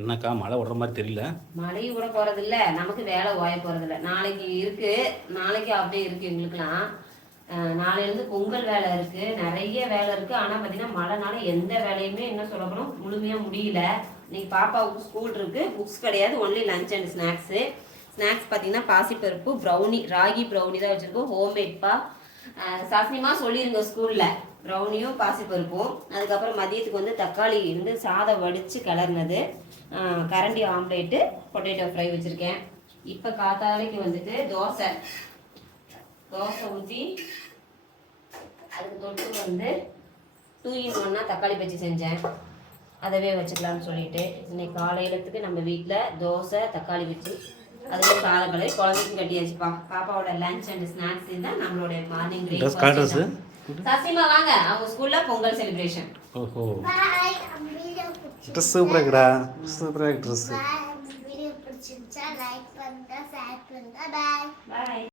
என்னக்கா மழை விடுற மாதிரி தெரியல. மழையும் கூட போகிறதில்ல, நமக்கு வேலை ஓய போகிறதில்ல. நாளைக்கு இருக்குது, நாளைக்கு அப்படியே இருக்குது எங்களுக்குலாம். நாளையிலேருந்து பொங்கல் வேலை இருக்குது, நிறைய வேலை இருக்குது. ஆனால் பார்த்தீங்கன்னா மழைனால எந்த வேலையுமே என்ன சொல்லப்போனால் முழுமையாக முடியல. இன்னைக்கு பாப்பாவுக்கு ஸ்கூல் இருக்குது, புக்ஸ் கிடையாது, only lunch and snacks. Snacks பார்த்தீங்கன்னா பாசிப்பருப்பு ப்ரௌனி, ராகி ப்ரௌனி தான் வச்சுருக்கோம், ஹோம்மேட்பா. சாஸ்னிமா சொல்லிடுங்க ஸ்கூலில் ப்ரௌனியும் பாசிப்பருப்பும். அதுக்கப்புறம் மதியத்துக்கு வந்து தக்காளி இருந்து சாதம் வடித்து கிளறினது, கரண்டி ஆம்லேட்டு, பொட்டேட்டோ ஃப்ரை வச்சுருக்கேன். இப்போ காத்தாலைக்கு வந்துட்டு தோசை ஊற்றி அதுக்கு தொட்டு வந்து 2 in 1 தக்காளி பச்சி செஞ்சேன். அதவே வச்சுக்கலாம்னு சொல்லிட்டு இன்னைக்கு காலையிலத்துக்கு நம்ம வீட்டில் தோசை தக்காளி வச்சு அதுவே சாதம் கலரி குழந்தைக்கும் கட்டியாச்சுப்பா. பாப்பாவோட லஞ்ச் அண்ட் ஸ்நாக்ஸ் தான் நம்மளோட மார்னிங் பிரேக்ஃபாஸ்ட். சசிமா வாங்க, அவங்க ஸ்கூல்ல பொங்கல் செலிப்ரேஷன். ஓஹோ, ட்ரெஸ் சூப்பரா இருக்குடா, சூப்பரா இருக்கு ட்ரெஸ். வீடியோ பிடிச்சிருந்தா லைக் பண்ணுங்க, ஷேர் பண்ணுங்க. பை.